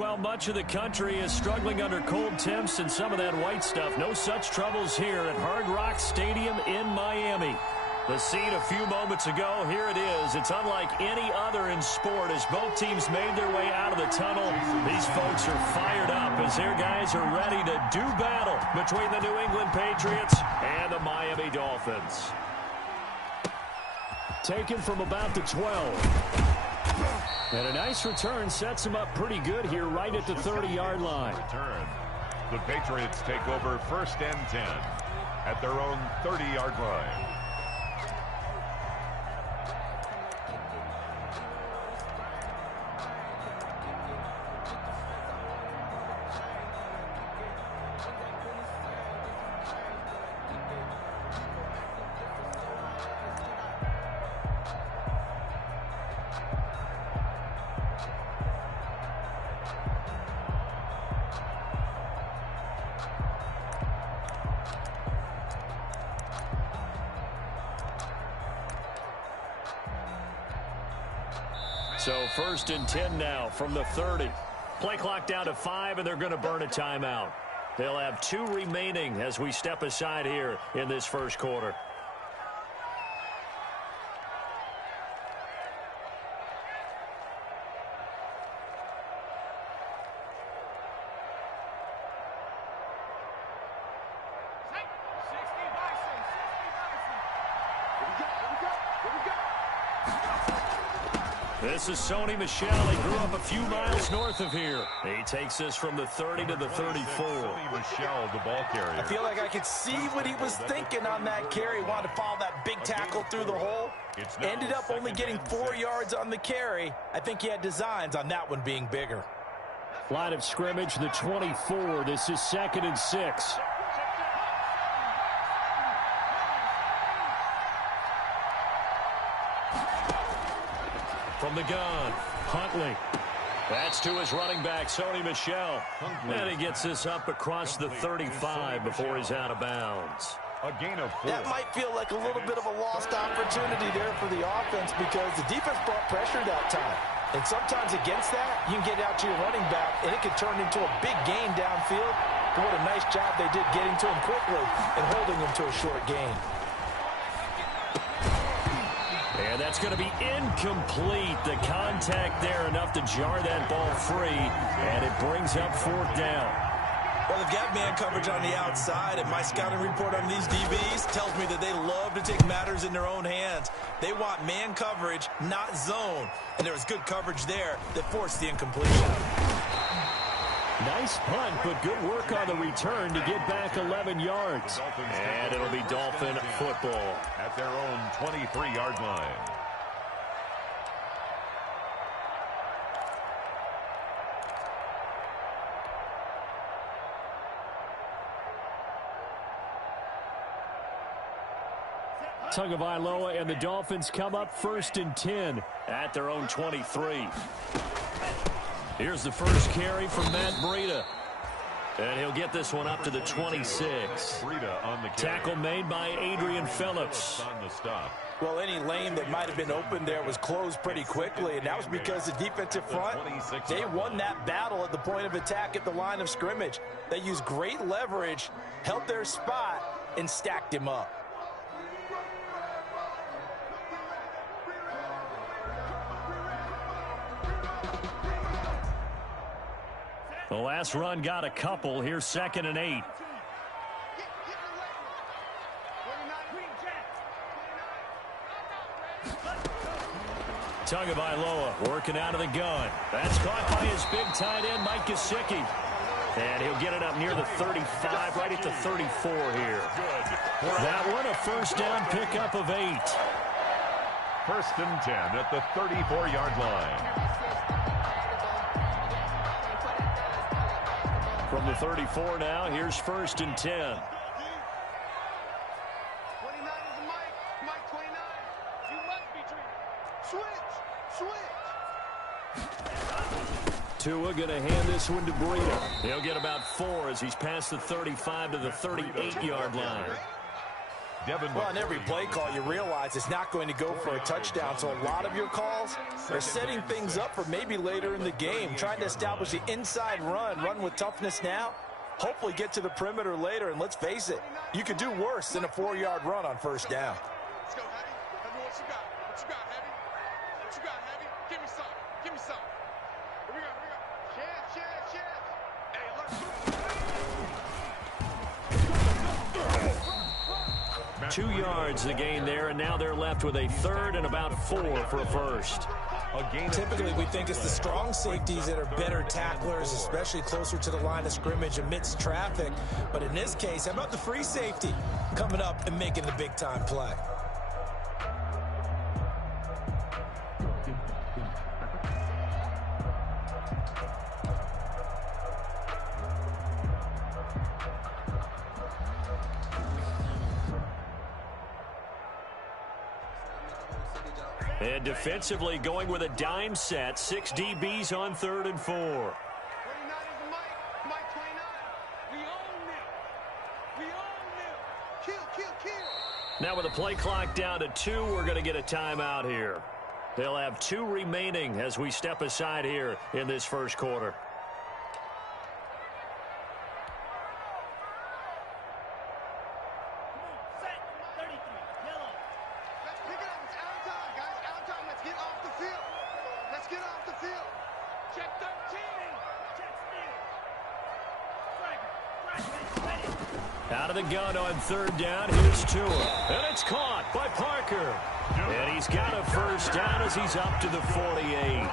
Well, much of the country is struggling under cold temps and some of that white stuff. No such troubles here at Hard Rock Stadium in Miami. The scene a few moments ago, here it is. It's unlike any other in sport as both teams made their way out of the tunnel. These folks are fired up as their guys are ready to do battle between the New England Patriots and the Miami Dolphins. Taken from about the 12. And a nice return sets him up pretty good here right at the 30-yard line. Return. The Patriots take over 1st and 10 at their own 30-yard line. So 1st and 10 now from the 30. Play clock down to 5, and they're going to burn a timeout. They'll have 2 remaining as we step aside here in this first quarter. This is Sony Michel. He grew up a few miles north of here. He takes this from the 30 to the 34. Sony Michel, the ball carrier. I feel like I could see what he was thinking on that carry. Wanted to follow that big tackle through the hole. Ended up only getting 4 yards on the carry. I think he had designs on that one being bigger. Line of scrimmage, the 24. This is 2nd and 6. From the gun, Huntley. That's to his running back, Sony Michel. And he gets this up across the 35 before he's out of bounds. A gain of 4. That might feel like a little bit of a lost opportunity there for the offense because the defense brought pressure that time. And sometimes against that, you can get out to your running back, and it can turn into a big gain downfield. But what a nice job they did getting to him quickly and holding him to a short gain. And that's going to be incomplete. The contact there enough to jar that ball free, and it brings up 4th down. Well, they've got man coverage on the outside, and my scouting report on these DBs tells me that they love to take matters in their own hands. They want man coverage, not zone. And there was good coverage there that forced the incompletion. Nice punt, but good work on the return to get back 11 yards. And it'll be Dolphin football at their own 23-yard line. Tagovailoa and the Dolphins come up 1st and 10 at their own 23. Here's the first carry from Matt Breida. And he'll get this one up to the 26. Breida on the carry. Tackle made by Adrian Phillips. On the stop. Well, any lane that might have been open there was closed pretty quickly, and that was because the defensive front, they won that battle at the point of attack at the line of scrimmage. They used great leverage, held their spot, and stacked him up. The last run got a couple. Here's 2nd and 8. Tagovailoa working out of the gun. That's caught by his big tight end, Mike Gesicki. And he'll get it up near the 35, right at the 34 here. That one, a 1st down pickup of 8. 1st and 10 at the 34-yard line. From the 34 now, here's 1st and 10. 29 is the Mike 29. You must be treated. Switch. Tua going to hand this one to Breida. He'll get about 4 as he's past the 35 to the 38-yard line. Devin Well, on every McCourty play on the call, you realize it's not going to go for a touchdown. So a lot of your calls are setting things up for maybe later in the game, trying to establish the inside run with toughness now, hopefully get to the perimeter later. And let's face it, you could do worse than a 4-yard run on first down. Let's go, Heavy. Heavy, what you got? What you got, Heavy? What you got, Heavy? Give me some. Give me some. Here we go. Chance. Hey, look. 2 yards the gain there, and now they're left with a third and about 4 for a first. Typically, we think it's the strong safeties that are better tacklers, especially closer to the line of scrimmage amidst traffic. But in this case, how about the free safety coming up and making the big-time play? And defensively going with a dime set. 6 DBs on 3rd and 4. 29 is the Mike. Mike 29. We own them. We own them. Kill. Now with the play clock down to 2, we're going to get a timeout here. They'll have 2 remaining as we step aside here in this first quarter. Out of the gun on 3rd down. Here's Tua. And it's caught by Parker. And he's got a first down as he's up to the 48.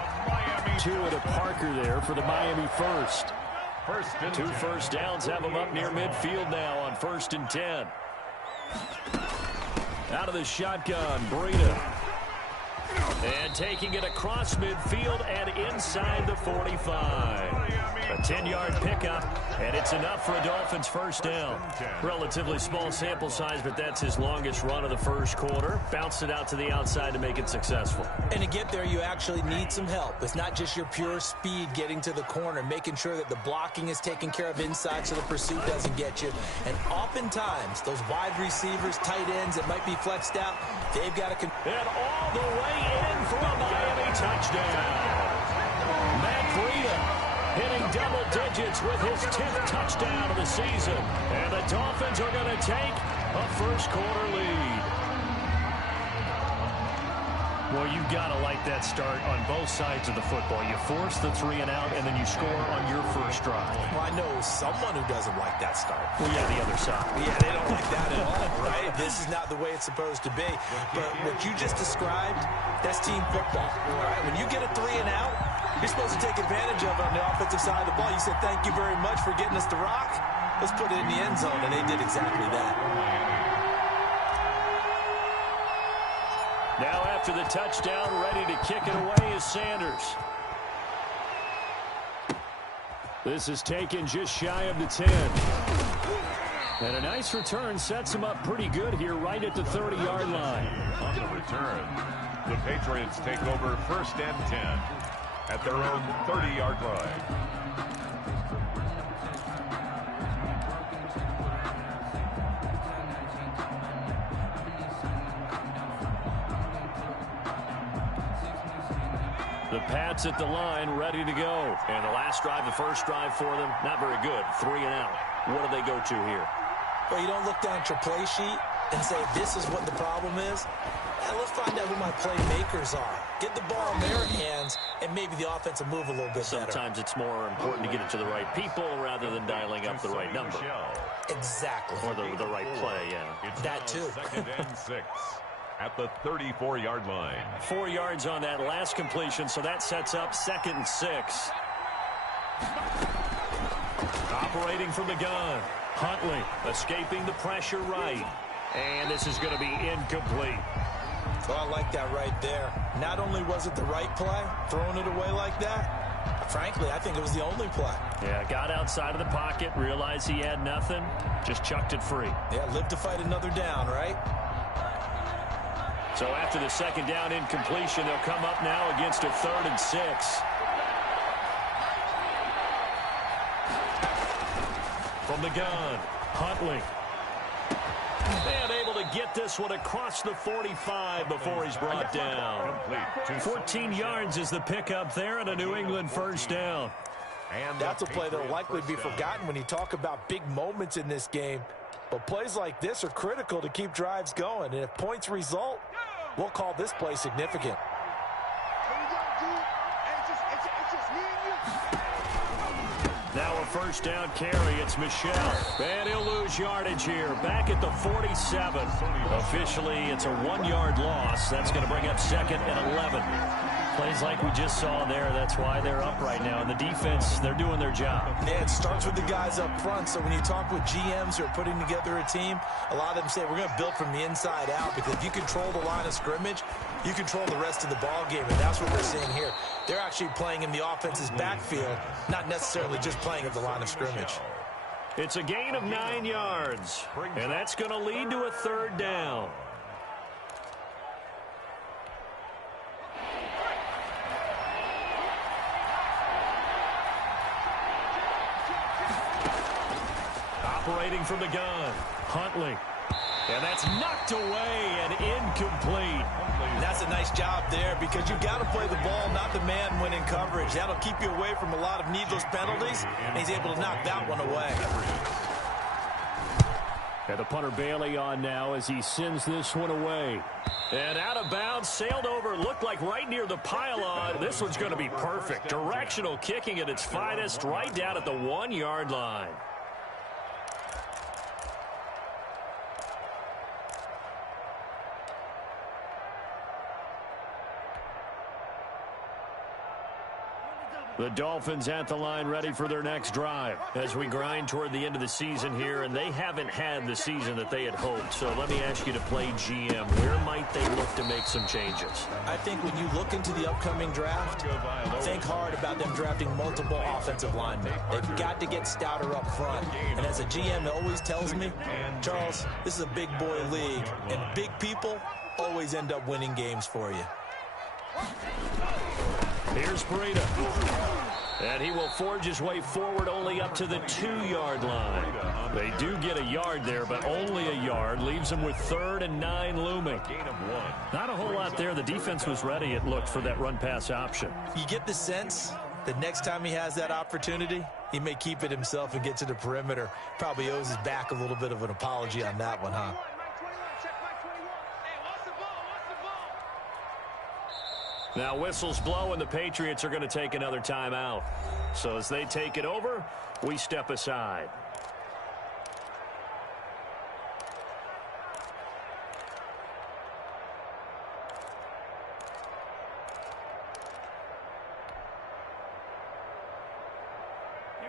Tua to Parker there for the Miami first. 2 first downs have him up near midfield now on 1st and 10. Out of the shotgun, Breida. And taking it across midfield and inside the 45. A 10-yard pickup, and it's enough for a Dolphins first down. Relatively small sample size, but that's his longest run of the first quarter. Bounced it out to the outside to make it successful. And to get there, you actually need some help. It's not just your pure speed getting to the corner, making sure that the blocking is taken care of inside so the pursuit doesn't get you. And oftentimes, those wide receivers, tight ends that might be flexed out, they've got to... And all the way in for a Miami touchdown. Matt Breida hitting double digits with his 10th touchdown of the season. And the Dolphins are going to take a first quarter lead. Well, you've got to like that start on both sides of the football. You force the 3 and out, and then you score on your first drive. Well, I know someone who doesn't like that start. Well, yeah, the other side. Yeah, they don't like that at all, right? This is not the way it's supposed to be. But what you just described, that's team football, all right? When you get a 3 and out, you're supposed to take advantage of it on the offensive side of the ball. You said, thank you very much for getting us to rock. Let's put it in the end zone, and they did exactly that. Now after the touchdown, ready to kick it away is Sanders. This is taken just shy of the 10. And a nice return sets him up pretty good here right at the 30-yard line. On the return, the Patriots take over 1st and 10 at their own 30-yard line. The Pats at the line, ready to go. And the last drive, the first drive for them, not very good. 3 and out. What do they go to here? Well, you don't look down at your play sheet and say, this is what the problem is. Now, let's find out who my playmakers are. Get the ball in their hands, and maybe the offense will move a little bit better. Sometimes it's more important to get it to the right people rather than dialing up the right number. Exactly. Or the right play, yeah. It's that too. 2nd and 6 at the 34-yard line. 4 yards on that last completion, so that sets up 2nd and 6. Operating from the gun. Huntley escaping the pressure right. And this is going to be incomplete. Well, I like that right there. Not only was it the right play, throwing it away like that, frankly, I think it was the only play. Yeah, got outside of the pocket, realized he had nothing, just chucked it free. Yeah, live to fight another down, right? So after the 2nd down incompletion, they'll come up now against a 3rd and 6. From the gun, Huntley. And able to get this one across the 45 before he's brought down. 14 yards is the pickup there and a New England first down. And that's a play that will likely be forgotten when you talk about big moments in this game. But plays like this are critical to keep drives going. And if points result, we'll call this play significant. Now a first down carry. It's Michel. And he'll lose yardage here. Back at the 47. Officially, it's a 1-yard loss. That's going to bring up 2nd and 11. Plays like we just saw there. That's why they're up right now. And the defense, they're doing their job. Yeah, it starts with the guys up front. So when you talk with GMs who are putting together a team, a lot of them say we're going to build from the inside out, because if you control the line of scrimmage, you control the rest of the ball game, and that's what we're seeing here. They're actually playing in the offense's backfield, not necessarily just playing at the line of scrimmage. It's a gain of 9 yards, and that's going to lead to a 3rd down. Operating from the gun, Huntley. And that's knocked away and incomplete. That's a nice job there, because you've got to play the ball, not the man when in coverage. That'll keep you away from a lot of needless penalties, and he's able to knock that one away. And the punter Bailey on now as he sends this one away. And out of bounds, sailed over, looked like right near the pylon. This one's going to be perfect. Directional kicking at its finest, right down at the 1-yard line. The Dolphins at the line ready for their next drive as we grind toward the end of the season here, and they haven't had the season that they had hoped. So let me ask you to play GM. Where might they look to make some changes? I think when you look into the upcoming draft, think hard about them drafting multiple offensive linemen. They've got to get stouter up front. And as a GM, it always tells me, Charles, this is a big boy league, and big people always end up winning games for you. Here's Breida. And he will forge his way forward only up to the 2-yard line. They do get a yard there, but only a yard. Leaves them with 3rd and 9 looming. Not a whole lot there. The defense was ready, it looked, for that run-pass option. You get the sense that next time he has that opportunity, he may keep it himself and get to the perimeter. Probably owes his back a little bit of an apology on that one, huh? Now whistles blow, and the Patriots are going to take another timeout. So as they take it over, we step aside.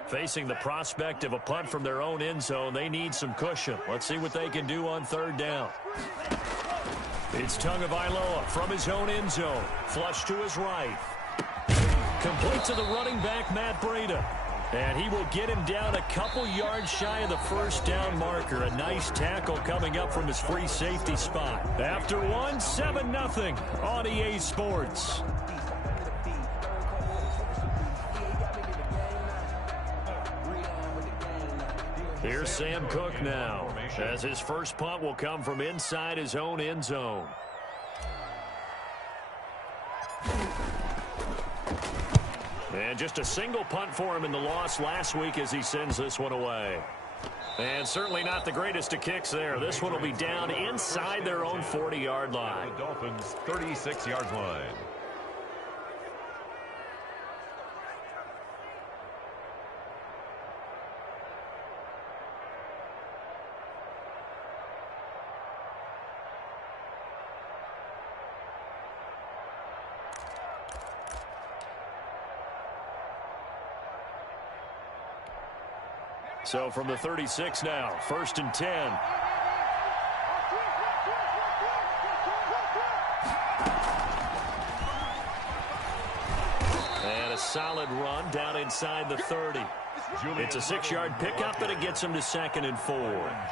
Facing the prospect of a punt from their own end zone, they need some cushion. Let's see what they can do on 3rd down. It's Tagovailoa from his own end zone. Flush to his right. Complete to the running back, Matt Breida. And he will get him down a couple yards shy of the 1st down marker. A nice tackle coming up from his free safety spot. After one, 7-0 on EA Sports. Here's Sam Cook now, as his first punt will come from inside his own end zone. And just a single punt for him in the loss last week as he sends this one away. And certainly not the greatest of kicks there. This one will be down inside their own 40-yard line. The Dolphins' 36-yard line. So from the 36 now, 1st and 10. And a solid run down inside the 30. It's a 6-yard pickup, but it gets him to 2nd and 4.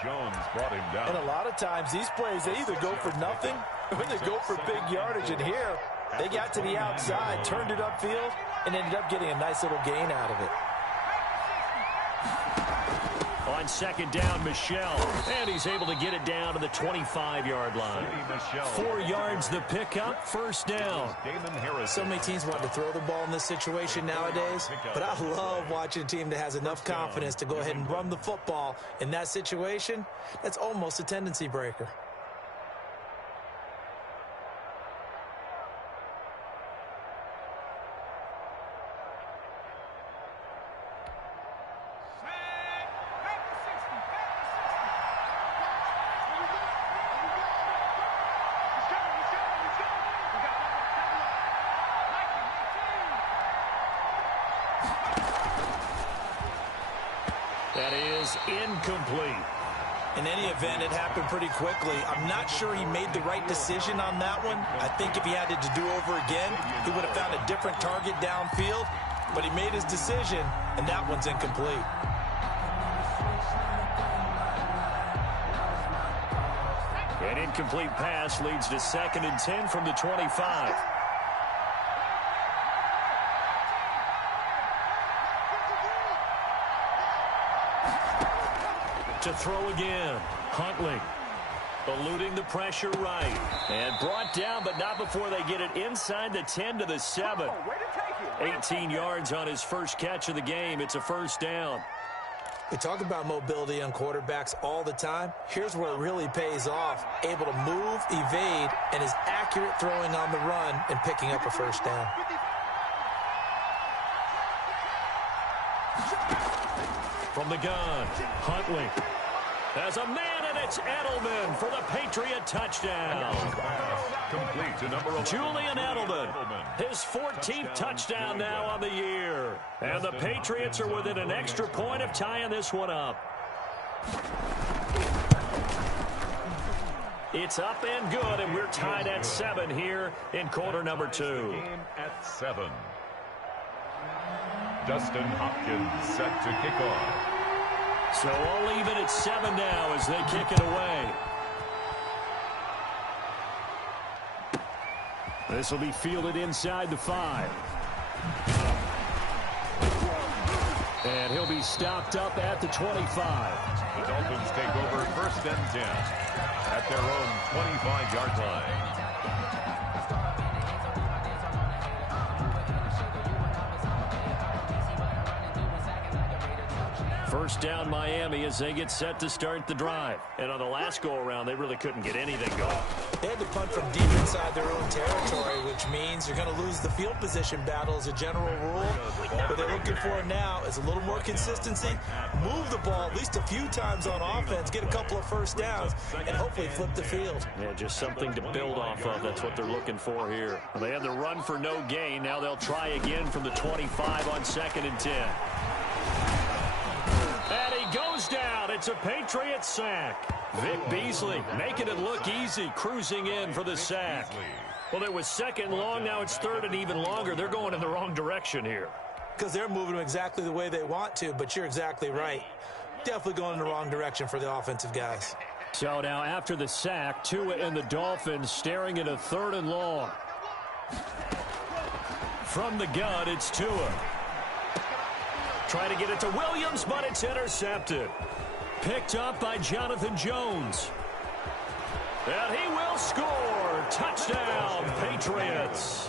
Jones brought him down. And a lot of times these plays, they either go for nothing or they go for big yardage. And here, they got to the outside, turned it upfield, and ended up getting a nice little gain out of it. On second down, Michel. And he's able to get it down to the 25-yard line. 4 yards the pickup, first down. So many teams want to throw the ball in this situation nowadays, but I love watching a team that has enough confidence to go ahead and run the football. In that situation, that's almost a tendency breaker. That is incomplete. In any event, it happened pretty quickly. I'm not sure he made the right decision on that one. I think if he had it to do over again, he would have found a different target downfield. But he made his decision, and that one's incomplete. An incomplete pass leads to 2nd and 10 from the 25. To throw again. Huntley eluding the pressure right. And brought down, but not before they get it inside the 10 to the 7. 18 yards on his first catch of the game. It's a first down. We talk about mobility on quarterbacks all the time. Here's where it really pays off. Able to move, evade, and is accurate throwing on the run and picking up a first down. From the gun, Huntley. There's a man, and it's Edelman for the Patriot touchdown. Complete to number 11. Julian Edelman, his 14th touchdown now on the year. And the Patriots are within an extra point of tying this one up. It's up and good, and we're tied at 7 here in quarter number 2. Game at 7. Dustin Hopkins set to kick off. So all even at 7 now as they kick it away. This will be fielded inside the 5. And he'll be stopped up at the 25. The Dolphins take over 1st and 10 at their own 25-yard line. First down Miami as they get set to start the drive. And on the last go-around, they really couldn't get anything going. They had to punt from deep inside their own territory, which means you're going to lose the field position battle as a general rule. What they're looking for now is a little more consistency, move the ball at least a few times on offense, get a couple of first downs, and hopefully flip the field. Yeah, just something to build off of. That's what they're looking for here. Well, they had the run for no gain. Now they'll try again from the 25 on 2nd and 10. And he goes down. It's a Patriot sack. Vic Beasley making it look easy, cruising in for the sack. Well, it was 2nd long. Now it's 3rd and even longer. They're going in the wrong direction here. Because they're moving them exactly the way they want to, but you're exactly right. Definitely going in the wrong direction for the offensive guys. So now after the sack, Tua and the Dolphins staring at a 3rd and long. From the gun, it's Tua. Trying to get it to Williams, but it's intercepted. Picked up by Jonathan Jones. And he will score. Touchdown, Patriots.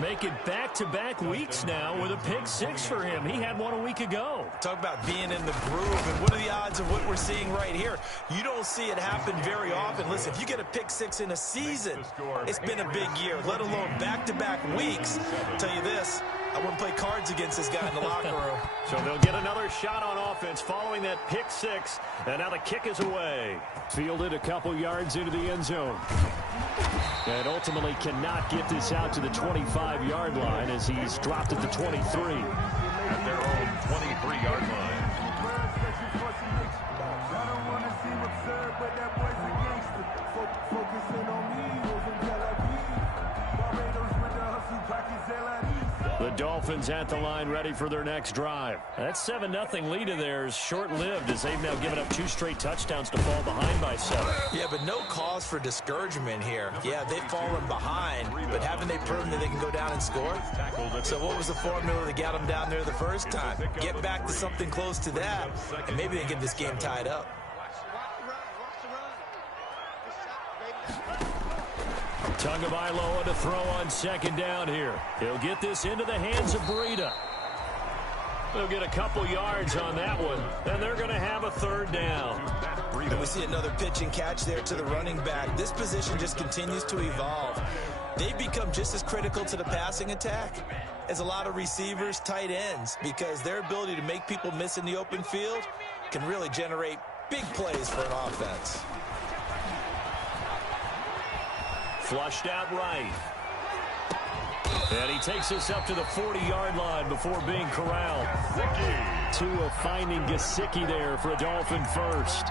Make it back-to-back weeks now with a pick 6 for him. He had one a week ago. Talk about being in the groove, and what are the odds of what we're seeing right here? You don't see it happen very often. Listen, if you get a pick 6 in a season, it's been a big year, let alone back-to-back weeks. I'll tell you this, I wouldn't play cards against this guy in the locker room. So they'll get another shot on offense following that pick 6, and now the kick is away. Fielded a couple yards into the end zone. And ultimately cannot get this out to the 25-yard line as he's dropped at the 23. At their own 23-yard line. The Dolphins at the line ready for their next drive. That 7-0 lead of theirs short-lived as they've now given up 2 straight touchdowns to fall behind by 7. Yeah, but no cause for discouragement here. Yeah, they've fallen behind, but haven't they proven that they can go down and score? So what was the formula that got them down there the first time? Get back to something close to that, and maybe they get this game tied up. Tagovailoa to throw on second down here. He'll get this into the hands of Breida. They'll get a couple yards on that one, and they're going to have a 3rd down. And we see another pitch and catch there to the running back. This position just continues to evolve. They've become just as critical to the passing attack as a lot of receivers, tight ends, because their ability to make people miss in the open field can really generate big plays for an offense. Flushed out right. And he takes us up to the 40-yard line before being corralled. Tua finding Gesicki there for a Dolphin first.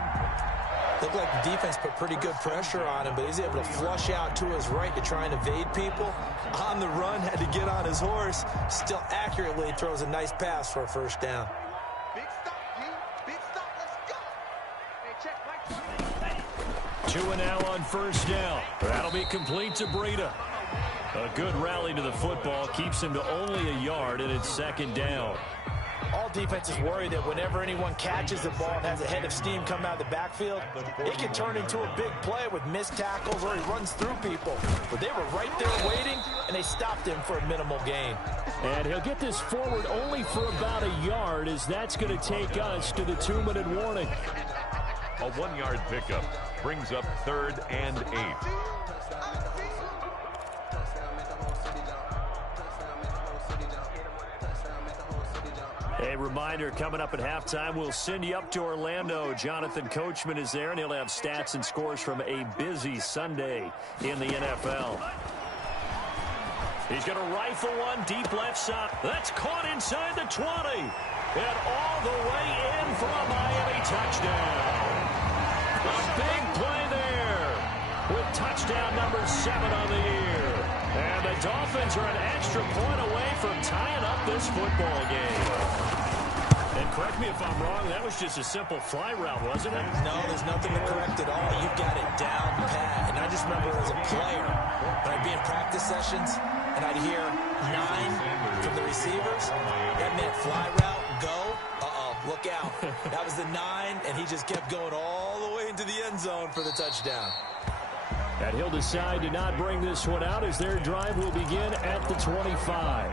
Looked like the defense put pretty good pressure on him, but he's able to flush out to his right to try and evade people. On the run, had to get on his horse. Still accurately throws a nice pass for a 1st down. Big stop, D. Big stop. Let's go. Hey, check. Tua now on 1st down. That'll be complete to Breida. A good rally to the football keeps him to only a yard, and it's 2nd down. All defenses worry that whenever anyone catches the ball and has a head of steam come out of the backfield, it can turn into a big play with missed tackles or he runs through people. But they were right there waiting, and they stopped him for a minimal gain. And he'll get this forward only for about a yard, as that's going to take us to the 2-minute warning. A 1-yard pickup brings up 3rd and 8. A reminder, coming up at halftime, we'll send you up to Orlando. Jonathan Coachman is there, and he'll have stats and scores from a busy Sunday in the NFL. He's going to rifle one deep left side. That's caught inside the 20. And all the way in for a Miami touchdown. A big play there with touchdown number 7 on the year. And the Dolphins are an extra point away from tying up this football game. And correct me if I'm wrong, that was just a simple fly route, wasn't it? No, there's nothing to correct at all. You've got it down pat. And I just remember as a player, when I'd be in practice sessions, and I'd hear 9 from the receivers, that meant fly route, go, look out. That was the 9, and he just kept going all the way into the end zone for the touchdown. And he'll decide to not bring this one out as their drive will begin at the 25.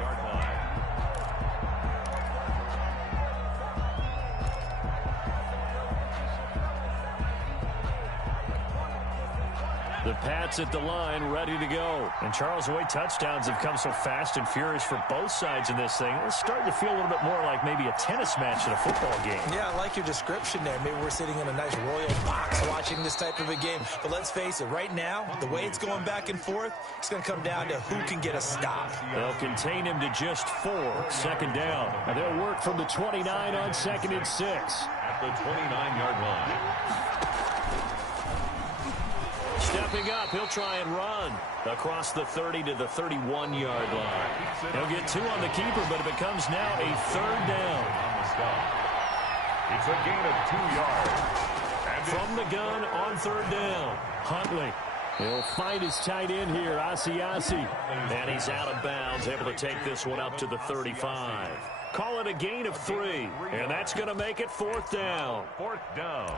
The Pats at the line, ready to go. And Charles, the way touchdowns have come so fast and furious for both sides in this thing, it's starting to feel a little bit more like maybe a tennis match in a football game. Yeah, I like your description there. Maybe we're sitting in a nice royal box watching this type of a game. But let's face it, right now, the way it's going back and forth, it's going to come down to who can get a stop. They'll contain him to just 4, 2nd down. And they'll work from the 29 on 2nd and 6. At the 29-yard line. Stepping up, he'll try and run across the 30 to the 31-yard line. He'll get 2 on the keeper, but it becomes now a 3rd down. It's a gain of 2 yards. And from the gun on 3rd down, Huntley. He'll find his tight end here, Asiasi. And he's out of bounds, able to take this one up to the 35. Call it a gain of 3, and that's going to make it 4th down. 4th down.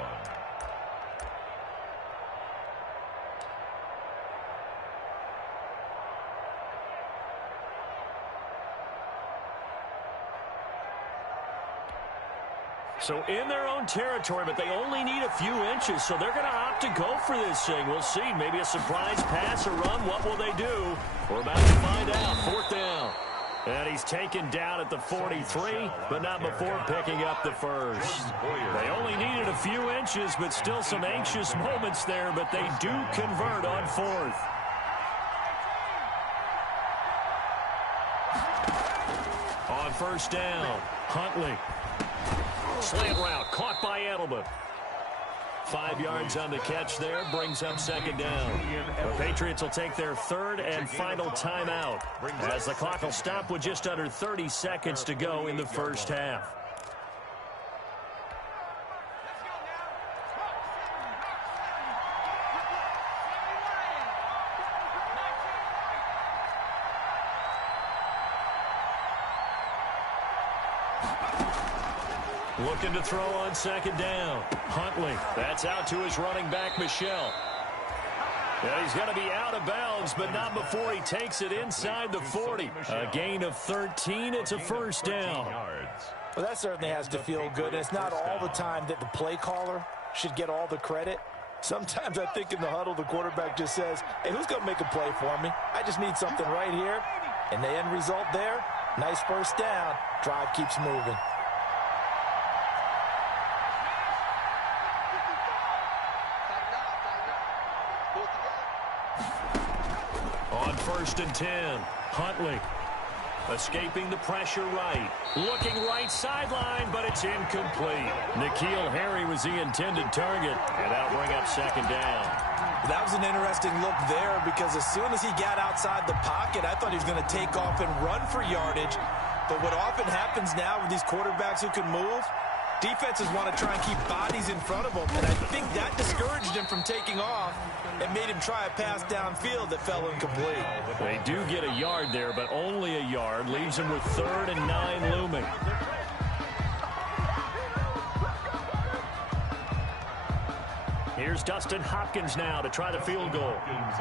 So in their own territory, but they only need a few inches, so they're going to opt to go for this thing. We'll see. Maybe a surprise pass or run. What will they do? We're about to find out. 4th down. And he's taken down at the 43, but not before picking up the first. They only needed a few inches, but still some anxious moments there, but they do convert on 4th. On 1st down, Huntley. Slant route caught by Edelman. 5 yards on the catch there, brings up second down. The Patriots will take their third and final timeout as the clock will stop with just under 30 seconds to go in the first half. Looking to throw on second down. Huntley. That's out to his running back, Michel. Yeah, he's going to be out of bounds, but not before he takes it inside the 40. A gain of 13. It's a first down. Well, that certainly has to feel good. It's not all the time that the play caller should get all the credit. Sometimes I think in the huddle, the quarterback just says, hey, who's going to make a play for me? I just need something right here. And the end result there, nice first down. Drive keeps moving. First and 10. Huntley escaping the pressure right. Looking right sideline, but it's incomplete. N'Keal Harry was the intended target, and that'll bring up second down. That was an interesting look there because as soon as he got outside the pocket, I thought he was going to take off and run for yardage. But what often happens now with these quarterbacks who can move, defenses want to try and keep bodies in front of them, and I think that discouraged him from taking off and made him try a pass downfield that fell incomplete. They do get a yard there, but only a yard. Leaves him with 3rd and 9 looming. Here's Dustin Hopkins now to try the field goal.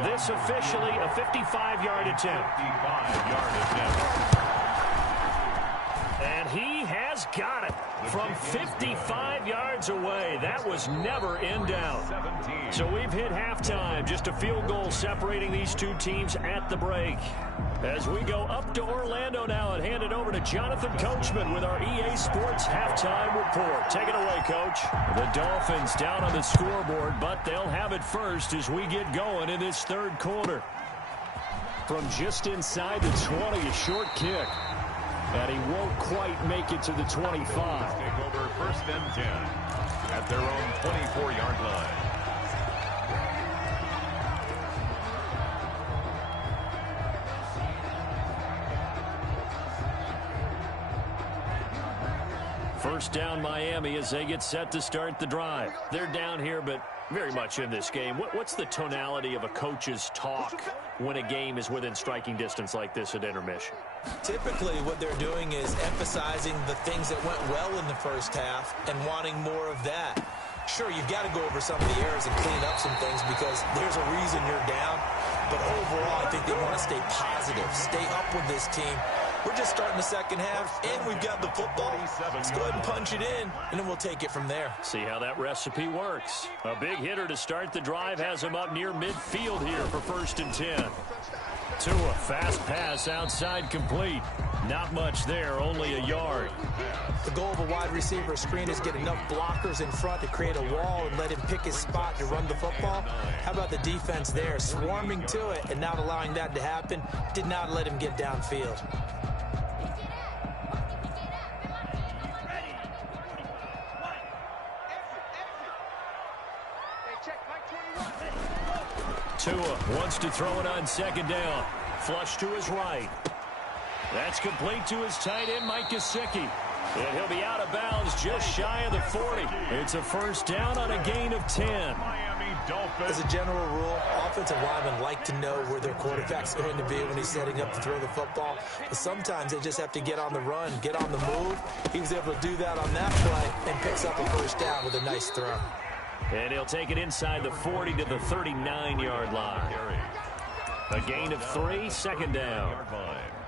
This officially a 55-yard attempt. 55-yard attempt. And he has got it from 55 yards away. That was never in doubt. So we've hit halftime. Just a field goal separating these two teams at the break. As we go up to Orlando now and hand it over to Jonathan Coachman with our EA Sports halftime report. Take it away, Coach. The Dolphins down on the scoreboard, but they'll have it first as we get going in this third quarter. From just inside the 20, a short kick. And he won't quite make it to the 25. Take over first and 10 at their own 24-yard line. First down Miami as they get set to start the drive. They're down here, but very much in this game. What's the tonality of a coach's talk when a game is within striking distance like this at intermission? Typically, what they're doing is emphasizing the things that went well in the first half and wanting more of that. Sure, you've got to go over some of the errors and clean up some things because there's a reason you're down. But overall, I think they want to stay positive, stay up with this team. We're just starting the second half, and we've got the football. Let's go ahead and punch it in, and then we'll take it from there. See how that recipe works. A big hitter to start the drive has him up near midfield here for first and 10. Tua, fast pass outside complete. Not much there, only a yard. The goal of a wide receiver screen is get enough blockers in front to create a wall and let him pick his spot to run the football. How about the defense there, swarming to it and not allowing that to happen? Did not let him get downfield. Tua wants to throw it on second down. Flush to his right. That's complete to his tight end, Mike Gesicki. And he'll be out of bounds just shy of the 40. It's a first down on a gain of 10. As a general rule, offensive linemen like to know where their quarterback's going to be when he's setting up to throw the football. But sometimes they just have to get on the run, get on the move. He was able to do that on that play and picks up a first down with a nice throw. And he'll take it inside the 40 to the 39-yard line. A gain of 3, second down.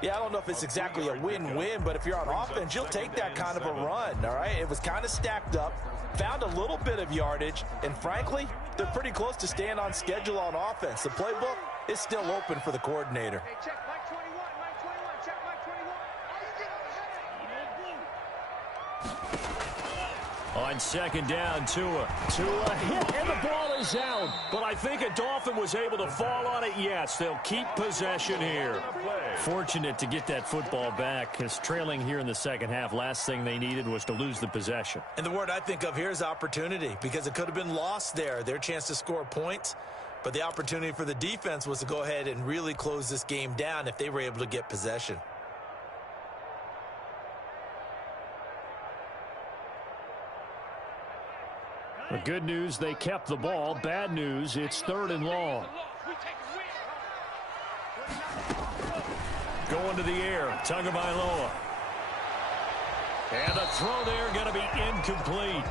Yeah, I don't know if it's exactly a win-win, but if you're on offense, you'll take that kind of a run, all right? It was kind of stacked up, found a little bit of yardage, and frankly, they're pretty close to staying on schedule on offense. The playbook is still open for the coordinator. Hey, check Mike 21, Mike 21, check Mike 21. On second down, Tua hit, and the ball is out. But I think a Dolphin was able to fall on it. Yes, they'll keep possession here. Fortunate to get that football back, because trailing here in the second half, last thing they needed was to lose the possession. And the word I think of here is opportunity, because it could have been lost there. Their chance to score points, but the opportunity for the defense was to go ahead and really close this game down if they were able to get possession. The good news, they kept the ball. Bad news, it's 3rd and long. Going to the air, Tagovailoa. And the throw there going to be incomplete.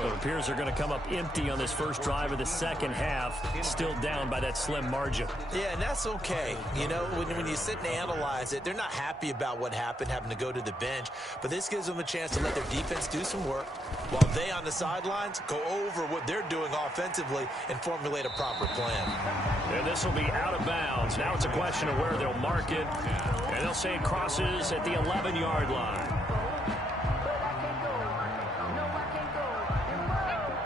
So it appears they're going to come up empty on this first drive of the second half. Still down by that slim margin. Yeah, and that's okay. You know, when you sit and analyze it, they're not happy about what happened, having to go to the bench. But this gives them a chance to let their defense do some work while they on the sidelines go over what they're doing offensively and formulate a proper plan. And this will be out of bounds. Now it's a question of where they'll mark it. And they'll say it crosses at the 11-yard line.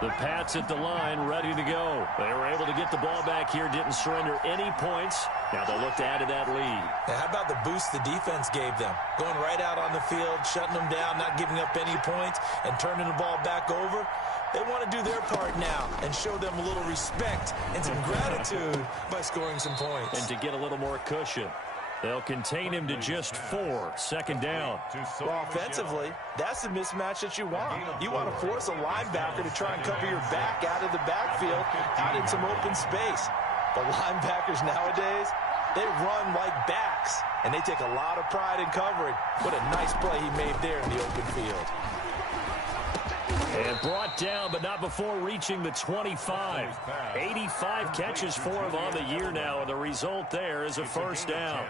The Pats at the line, ready to go. They were able to get the ball back here, didn't surrender any points. Now they'll look to add to that lead. Now, how about the boost the defense gave them? Going right out on the field, shutting them down, not giving up any points, and turning the ball back over. They want to do their part now and show them a little respect and some gratitude by scoring some points. And to get a little more cushion. They'll contain him to just 4. Second down. Well, offensively, that's the mismatch that you want. You want to force a linebacker to try and cover your back out of the backfield, out in some open space. But linebackers nowadays, they run like backs, and they take a lot of pride in covering. What a nice play he made there in the open field. And brought down, but not before reaching the 25. 85 catches for him on the year now, and the result there is a first down.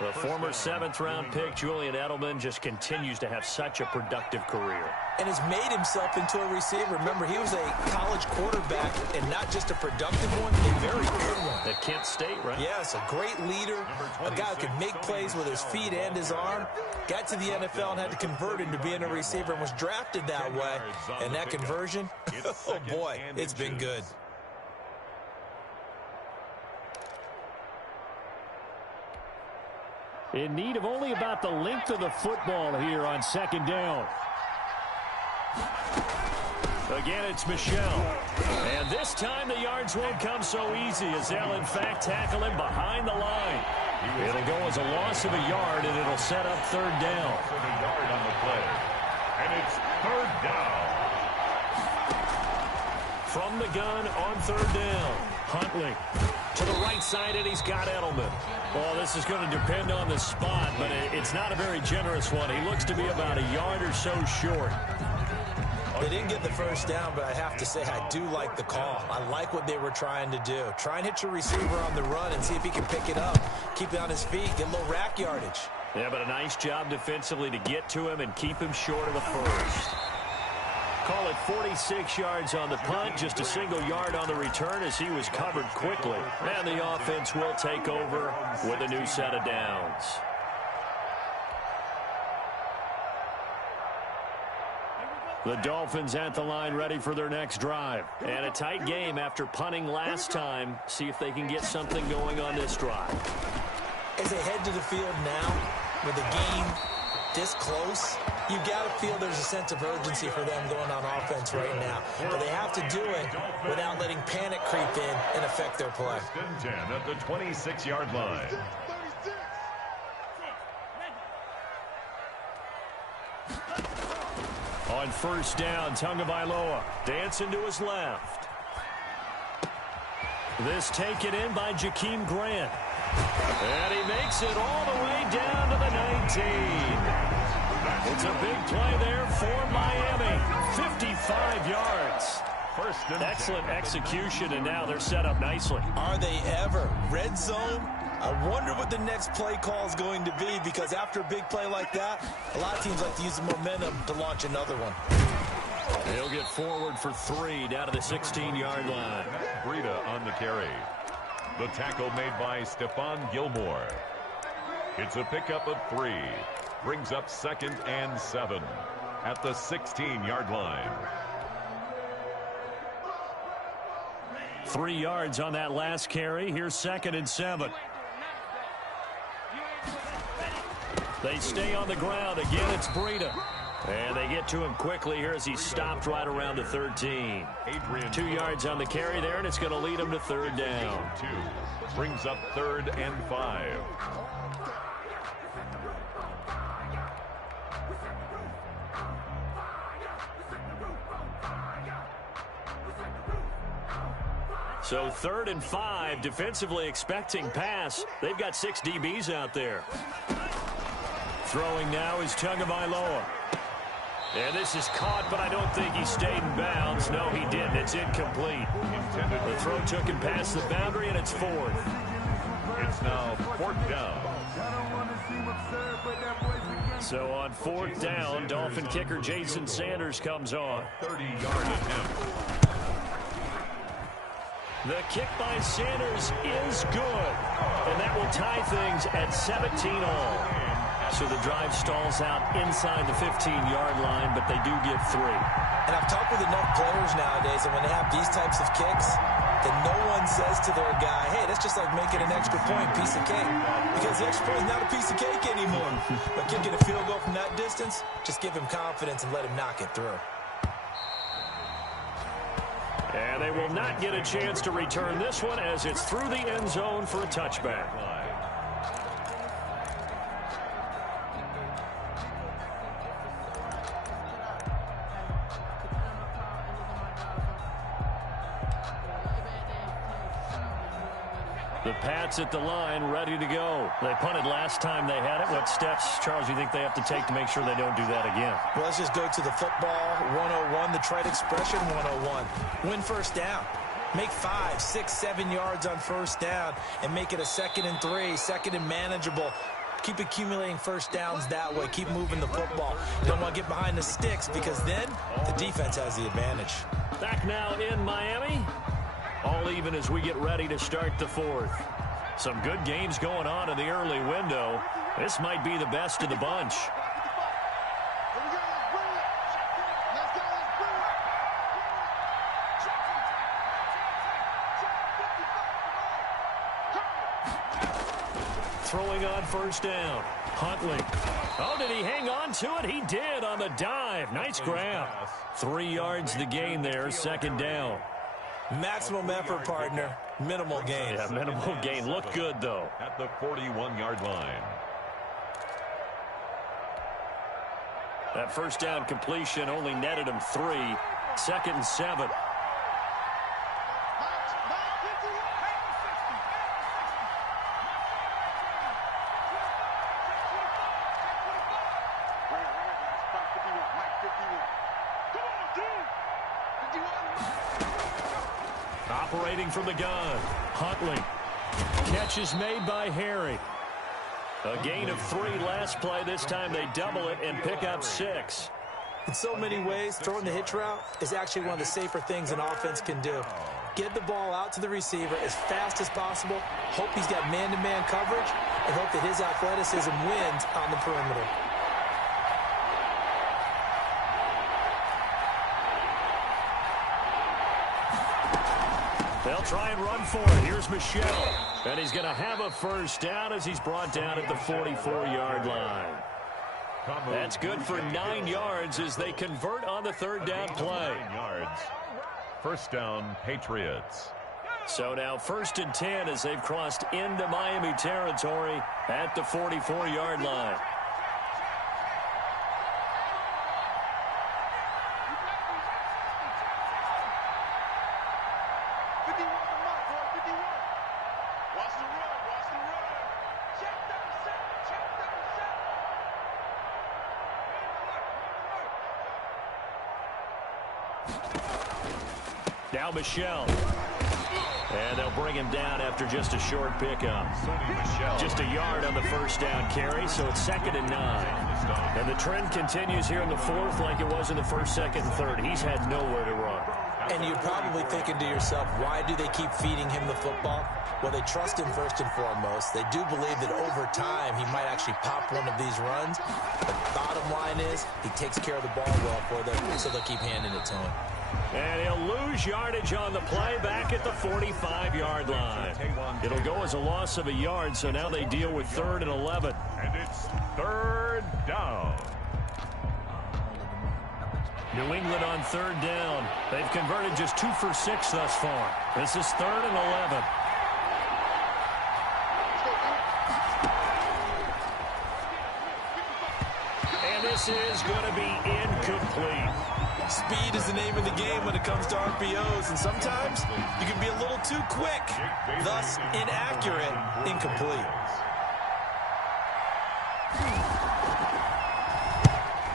The former 7th-round pick, Julian Edelman, just continues to have such a productive career. And has made himself into a receiver. Remember, he was a college quarterback, and not just a productive one, a very good one. At Kent State, right? Yes, a great leader, a guy who can make plays with his feet and his arm. Got to the NFL and had to convert into being a receiver and was drafted that way. And that conversion, oh boy, it's been good. In need of only about the length of the football here on second down. Again, it's Michel. And this time the yards won't come so easy as they'll, in fact, tackle him behind the line. It'll go as a loss of a yard, and it'll set up third down. A yard on the play. And it's third down. From the gun on third down. Huntley to the right side, and he's got Edelman. Well, this is going to depend on the spot, but it's not a very generous one. He looks to be about a yard or so short. They didn't get the first down, but I have to say I do like the call. I like what they were trying to do. Try and hit your receiver on the run and see if he can pick it up. Keep it on his feet, get a little rack yardage. Yeah, but a nice job defensively to get to him and keep him short of the first. Call it 46 yards on the punt, just a single yard on the return as he was covered quickly. And the offense will take over with a new set of downs. The Dolphins at the line ready for their next drive. And a tight game after punting last time. See if they can get something going on this drive. As they head to the field now, with the game this close, you've got to feel there's a sense of urgency for them going on offense right now. But they have to do it without letting panic creep in and affect their play. 10 at the 26-yard line. On first down, Tagovailoa dancing to his left. This taken in by Jakeem Grant. And he makes it all the way down to the 19. It's a big play there for Miami. 55 yards. Excellent execution, and now they're set up nicely. Are they ever? Red zone? I wonder what the next play call is going to be, because after a big play like that, a lot of teams like to use the momentum to launch another one. He'll get forward for 3 down to the 16-yard line. Breida on the carry. The tackle made by Stephon Gilmore. It's a pickup of 3. Brings up 2nd and 7 at the 16-yard line. 3 yards on that last carry. Here's 2nd and 7. They stay on the ground. Again, it's Breida. And they get to him quickly here as he stopped right around the 13. 2 yards on the carry there, and it's going to lead him to third down. 2 brings up 3rd and 5. So 3rd and 5, defensively expecting pass. They've got 6 DBs out there. Throwing now is Tagovailoa. And this is caught, but I don't think he stayed in bounds. No, he didn't. It's incomplete. The throw took him past the boundary, and it's 4th. It's now 4th down. So on 4th down, Dolphin kicker Jason Sanders comes on. 30-yard attempt. The kick by Sanders is good. And that will tie things at 17-all. So the drive stalls out inside the 15-yard line, but they do get 3. And I've talked with enough players nowadays, and when they have these types of kicks, then no one says to their guy, hey, that's just like making an extra point, piece of cake. Because the extra point is not a piece of cake anymore. But kicking a field goal from that distance, just give him confidence and let him knock it through. And they will not get a chance to return this one as it's through the end zone for a touchback. The Pats at the line, ready to go. They punted last time they had it. What steps, Charles, do you think they have to take to make sure they don't do that again? Well, let's just go to the football 101, the trite expression 101. Win first down. Make 5, 6, 7 yards on first down and make it a 2nd and 3, 2nd and manageable. Keep accumulating first downs that way. Keep moving the football. You don't want to get behind the sticks because then the defense has the advantage. Back now in Miami. All even as we get ready to start the 4th. Some good games going on in the early window. This might be the best of the bunch. Throwing on first down. Huntley. Oh, did he hang on to it? He did on the dive. Nice grab. 3 yards the gain there, 2nd down. Maximum effort, partner. Minimal gain. Yeah, minimal gain. Look good, though. At the 41-yard line. That first down completion only netted him 3. 2nd and 7. Operating from the gun. Huntley. Catch is made by Harry. A gain of 3 last play. This time they double it and pick up 6. In so many ways, throwing the hitch route is actually one of the safer things an offense can do. Get the ball out to the receiver as fast as possible. Hope he's got man-to-man coverage and hope that his athleticism wins on the perimeter. They'll try and run for it. Here's Michel. And he's going to have a first down as he's brought down at the 44-yard line. That's good for 9 yards as they convert on the 3rd down play. 9 yards. First down, Patriots. So now 1st and 10 as they've crossed into Miami territory at the 44-yard line. Now Michel. And they'll bring him down after just a short pickup. Just a yard on the first down carry, so it's 2nd and 9. And the trend continues here in the 4th like it was in the 1st, 2nd, and 3rd. He's had nowhere to run. And you're probably thinking to yourself, why do they keep feeding him the football? Well, they trust him first and foremost. They do believe that over time he might actually pop one of these runs. The bottom line is he takes care of the ball well for them, so they'll keep handing it to him. And he'll lose yardage on the play back at the 45-yard line. It'll go as a loss of a yard, so now they deal with 3rd and 11. And it's 3rd third down. New England on third down. They've converted just 2 for 6 thus far. This is 3rd and 11. And this is going to be incomplete. Speed is the name of the game when it comes to RPOs, and sometimes you can be a little too quick, thus inaccurate, incomplete.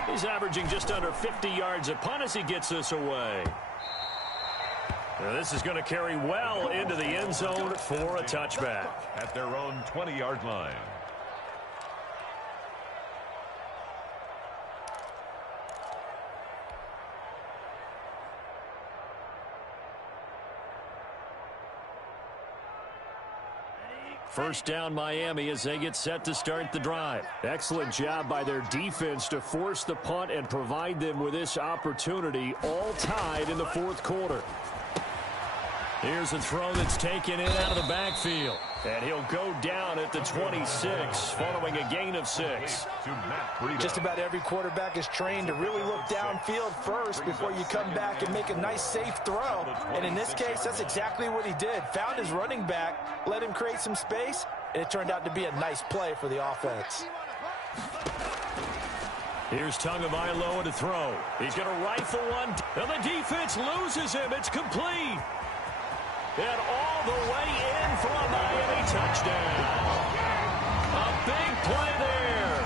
He's averaging just under 50 yards a punt as he gets this away. Now this is going to carry well into the end zone for a touchback. At their own 20-yard line. First down Miami as they get set to start the drive. Excellent job by their defense to force the punt and provide them with this opportunity, all tied in the 4th quarter. Here's a throw that's taken in out of the backfield. And he'll go down at the 26 following a gain of 6. Just about every quarterback is trained to really look downfield first before you come back and make a nice safe throw. And in this case, that's exactly what he did. Found his running back, let him create some space, and it turned out to be a nice play for the offense. Here's Tagovailoa to throw. He's going to rifle one, and the defense loses him. It's complete. And all the way in for a Miami touchdown. A big play there.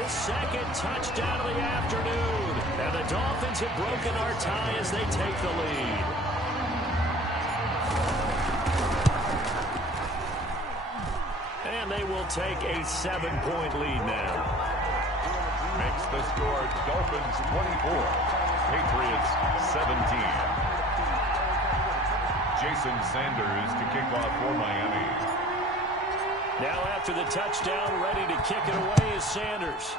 His 2nd touchdown of the afternoon. And the Dolphins have broken our tie as they take the lead. And they will take a 7-point lead now. Makes the score Dolphins 24, Patriots 17. Jason Sanders to kick off for Miami. Now after the touchdown, ready to kick it away is Sanders.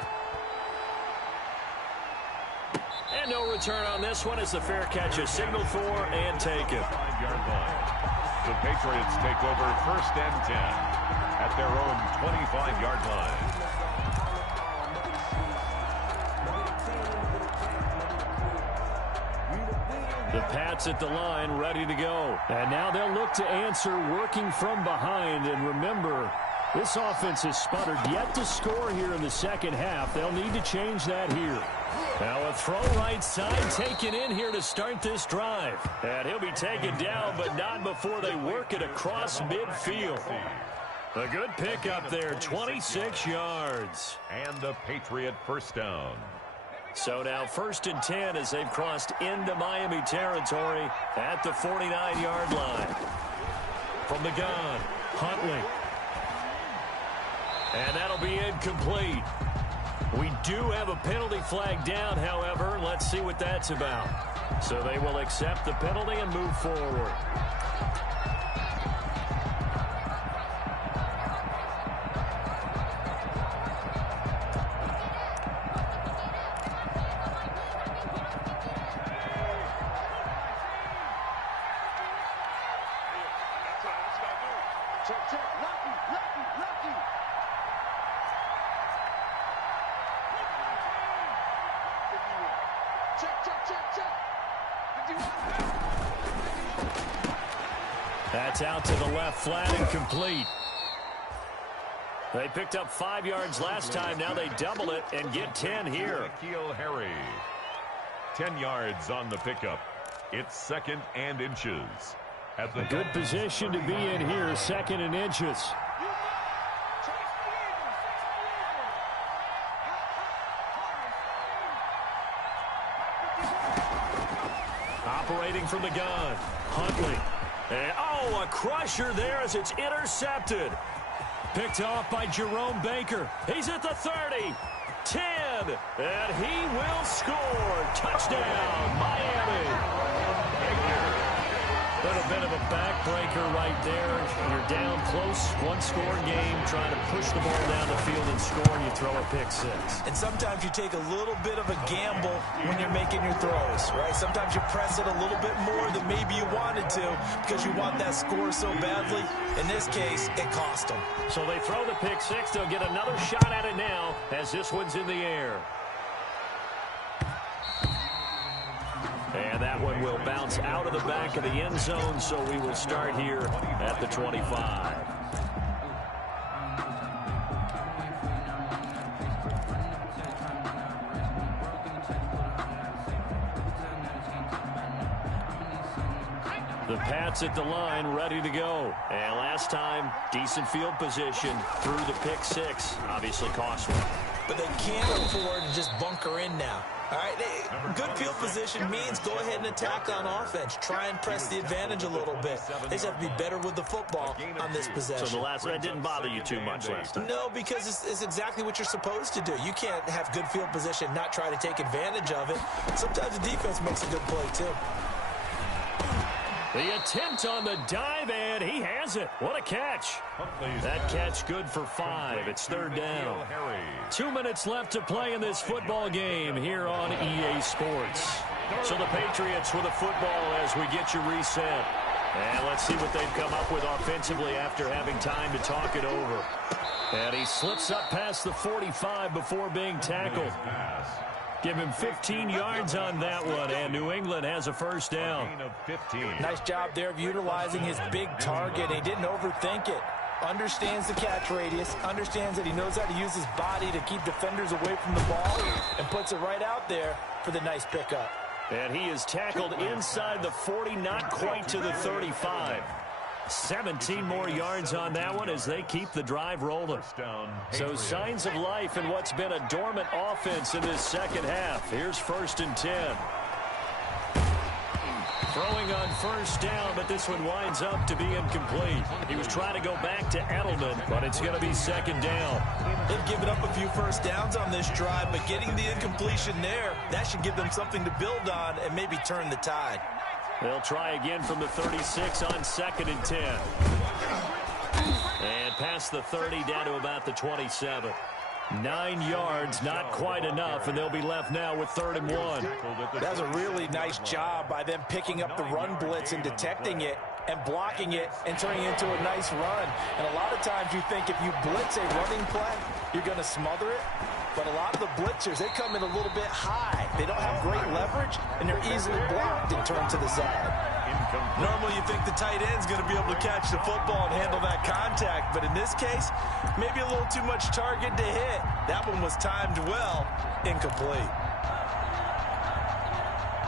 And no return on this one as the fair catch is signaled for and taken. 5-yard line. The Patriots take over 1st and 10 at their own 25-yard line. The Pats at the line, ready to go. And now they'll look to answer working from behind. And remember, this offense has sputtered yet to score here in the 2nd half. They'll need to change that here. Now a throw right side taken in here to start this drive. And he'll be taken down, but not before they work it across midfield. A good pickup there, 26 yards. And a Patriot first down. So now 1st and 10 as they've crossed into Miami territory at the 49-yard line. From the gun, Huntley. And that'll be incomplete. We do have a penalty flag down, however. Let's see what that's about. So they will accept the penalty and move forward. That's out to the left, flat and complete. They picked up 5 yards last time. Now they double it and get 10 here. N'Keal Harry. 10 yards on the pickup. It's 2nd and inches. At the a good position to be in here, 2nd and inches. Operating from the gun, Huntley. And, oh, a crusher there as it's intercepted. Picked off by Jerome Baker. He's at the 30, 10, and he will score. Touchdown, Miami. A little bit of a backbreaker right there. You're down close, one-score game, trying to push the ball down the field and score, and you throw a pick 6. And sometimes you take a little bit of a gamble when you're making your throws, right? Sometimes you press it a little bit more than maybe you wanted to because you want that score so badly. In this case, it cost them. So they throw the pick 6. They'll get another shot at it now as this one's in the air. And that one will bounce out of the back of the end zone, so we will start here at the 25. The Pats at the line, ready to go. And last time, decent field position through the pick six. Obviously costly. But they can't afford to just bunker in now. All right, good field position means go ahead and attack on offense. Try and press the advantage a little bit. They just have to be better with the football on this possession. So that didn't bother you too much last time? No, because it's exactly what you're supposed to do. You can't have good field position, not try to take advantage of it. Sometimes the defense makes a good play, too. The attempt on the dive, and he has it. What a catch. That catch good for 5. It's third down. 2 minutes left to play in this football game here on EA Sports. So the Patriots with a football as we get you reset. And let's see what they've come up with offensively after having time to talk it over. And he slips up past the 45 before being tackled. Give him 15 yards on that one, and New England has a first down. Nice job there of utilizing his big target. He didn't overthink it. Understands the catch radius, understands that he knows how to use his body to keep defenders away from the ball, and puts it right out there for the nice pickup. And he is tackled inside the 40, not quite to the 35. 17 more yards on that one as they keep the drive rolling. So signs of life in what's been a dormant offense in this second half. Here's 1st and 10. Throwing on first down, but this one winds up to be incomplete. He was trying to go back to Edelman, but it's going to be 2nd down. They've given up a few first downs on this drive, but getting the incompletion there, that should give them something to build on and maybe turn the tide. They'll try again from the 36 on 2nd and 10. And past the 30 down to about the 27. 9 yards, not quite enough, and they'll be left now with 3rd and 1. That was a really nice job by them picking up the run blitz and detecting it and blocking it and turning it into a nice run. And a lot of times you think if you blitz a running play, you're going to smother it. But a lot of the blitzers, they come in a little bit high. They don't have great leverage, and they're easily blocked and turned to the side. Normally you think the tight end's going to be able to catch the football and handle that contact, but in this case, maybe a little too much target to hit. That one was timed well, incomplete.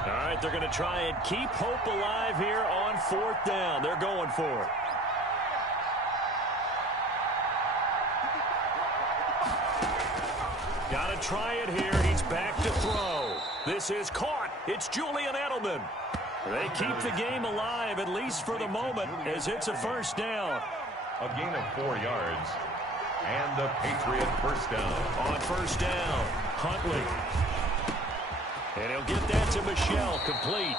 All right, they're going to try and keep hope alive here on 4th down. They're going for it. Got to try it here. He's back to throw. This is caught. It's Julian Edelman. They keep the game alive, at least for the moment, as it's a first down. A gain of 4 yards. And the Patriot first down. On first down, Huntley. And he'll get that to Michel, complete.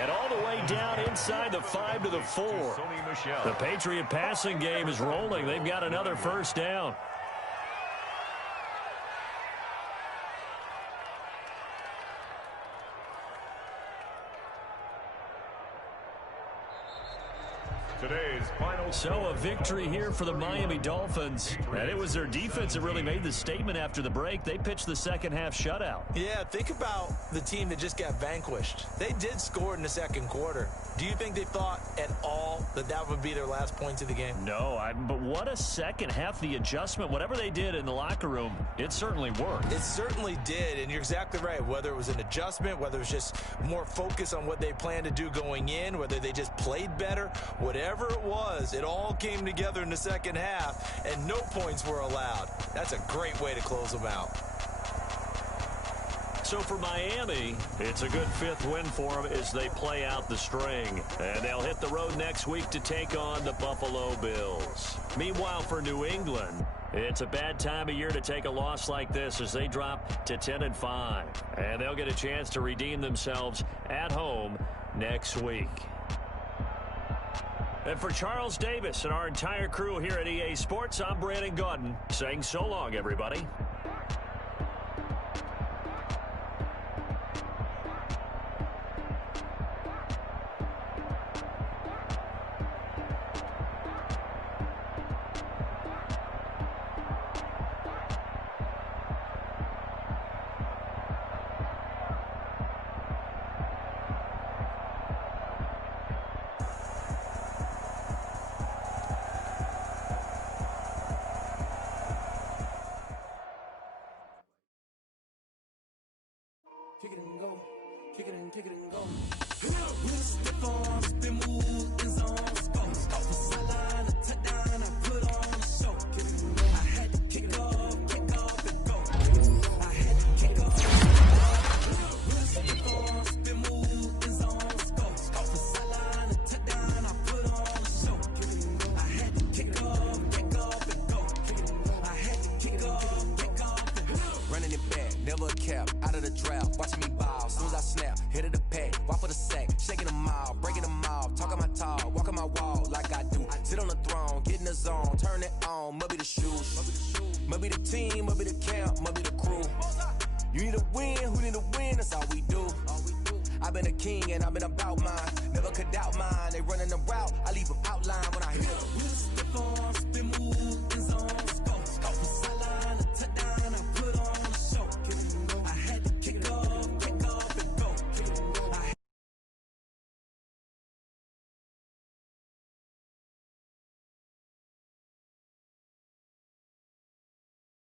And all the way down inside the 5 to the 4. The Patriot passing game is rolling. They've got another first down. Today's final. So a victory here for the Miami Dolphins. And it was their defense that really made the statement after the break. They pitched the second half shutout. Yeah, think about the team that just got vanquished. They did score in the second quarter. Do you think they thought at all that that would be their last points of the game? No, but what a second half. The adjustment, whatever they did in the locker room, it certainly worked. It certainly did, and you're exactly right. Whether it was an adjustment, whether it was just more focus on what they planned to do going in, whether they just played better, whatever it was, it all came together in the second half, and no points were allowed. That's a great way to close them out. So for Miami, it's a good 5th win for them as they play out the string. And they'll hit the road next week to take on the Buffalo Bills. Meanwhile, for New England, it's a bad time of year to take a loss like this as they drop to 10-5. And they'll get a chance to redeem themselves at home next week. And for Charles Davis and our entire crew here at EA Sports, I'm Brandon Gaudin saying so long, everybody. kick it and go, kick it and go. With a stiff arm, spin move, end zone, go. Off the sideline, a touchdown, I put on a show. I had to kick off and go. I had to kick off. With a stiff arm, spin move, end zone, go. Off the sideline, a touchdown, I put on a show. I had to kick off and go. I had to kick off and go. Running it back, never a cap, out of the draft, watching me ball. Soon as I snap, hit of the pack, walk for the sack, shaking them all, breaking them off, talking my talk, walking my wall like I do. Sit on the throne, get in the zone, turn it on, must be the shoes, must be the team, must be the camp, must be the crew. You need a win, who need a win, that's all we do. I've been a king and I've been about mine, never could doubt mine. They running the route, I leave them outline when I hit them.